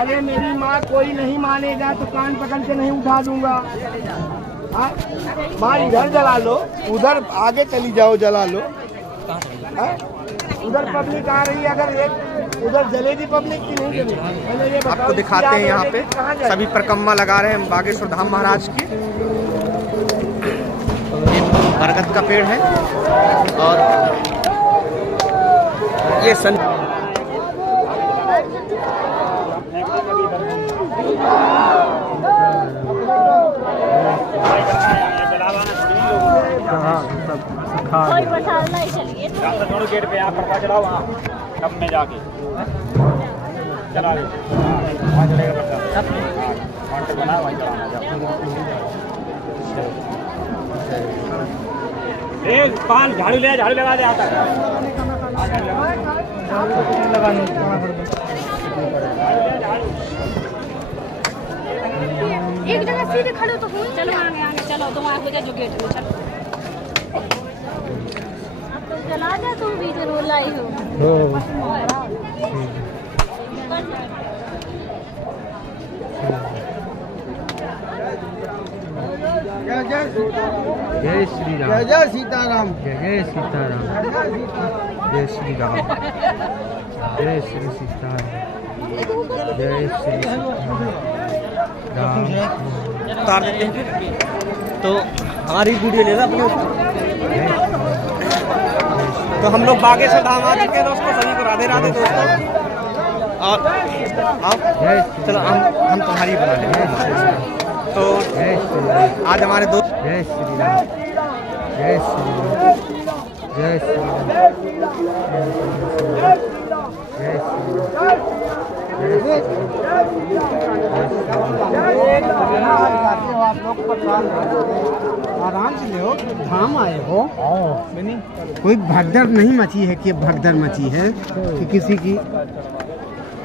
अरे मेरी माँ कोई नहीं मानेगा तो कान पकड़ के नहीं उठा दूंगा। माँ इधर जला लो, उधर आगे चली जाओ जला लो। उधर पब्लिक आ रही है, अगर एक उधर जलेगी पब्लिक की नहीं जलेगी। आपको दिखाते हैं यहाँ पे सभी परिक्रमा लगा रहे हैं बागेश्वर धाम महाराज की। ये बरगद का पेड़ है और ये गेट पे आप परवा चढ़ाओ वहाँ कब में जाके चला वहाँ चलेगा बना वहीं चलाना। एक पान झाड़ू लगा दे आता एक जगह सीधे खड़े तो चलो आगे चलो तुम आगे जा जो गेट में चलो। अब तो चला जा तुम भी तो रोल आई हो। जय श्री राम, जय सीताराम, जय सीताराम, जय श्री राम, जय श्री सीताराम, जय श्री राम। उतार देते हैं तो हमारी वीडियो ले रहा अपने। तो हम लोग बागेश्वर धाम आ चुके हैं दोस्तों, सभी को राधे राधे दोस्तों। और चलो हम तुम्हारी बना लेंगे। तो आज हमारे दोस्त जय श्री राम, जय श्री राम, जय श्री राम, जय आराम से ले धाम आए हो। कोई भगदड़ नहीं मची है कि भगदड़ मची है कि किसी की।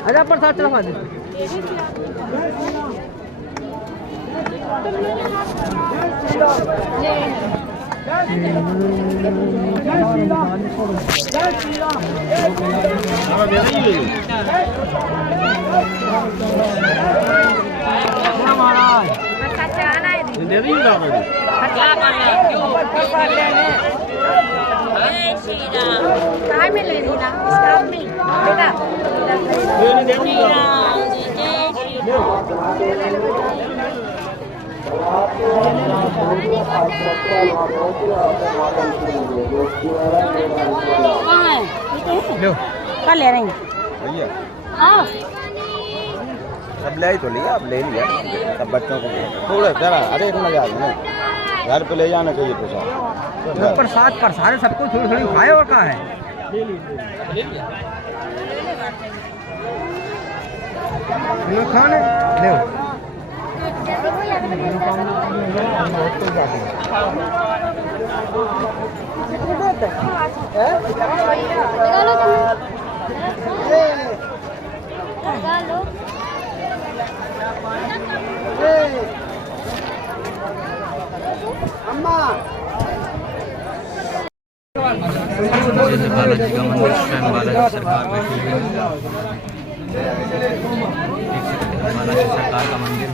अरे प्रसाद चढ़वा दे। काय में ले रही ना स्टाफ में बेटा कल ले रही भैया हाँ सब ले तो लिया, अब ले लिया सब बच्चों को थोड़ा जरा। अरे एक मजा आता है, घर पे ले जाना चाहिए प्रसाद। प्रसाद प्रसाद सबको थोड़ी थोड़ी खाए और कहाँ है खाने ले बालाजी का मंदिर स्वयं बालाजी सरकार बैठी हुई है। बालाजी सरकार का मंदिर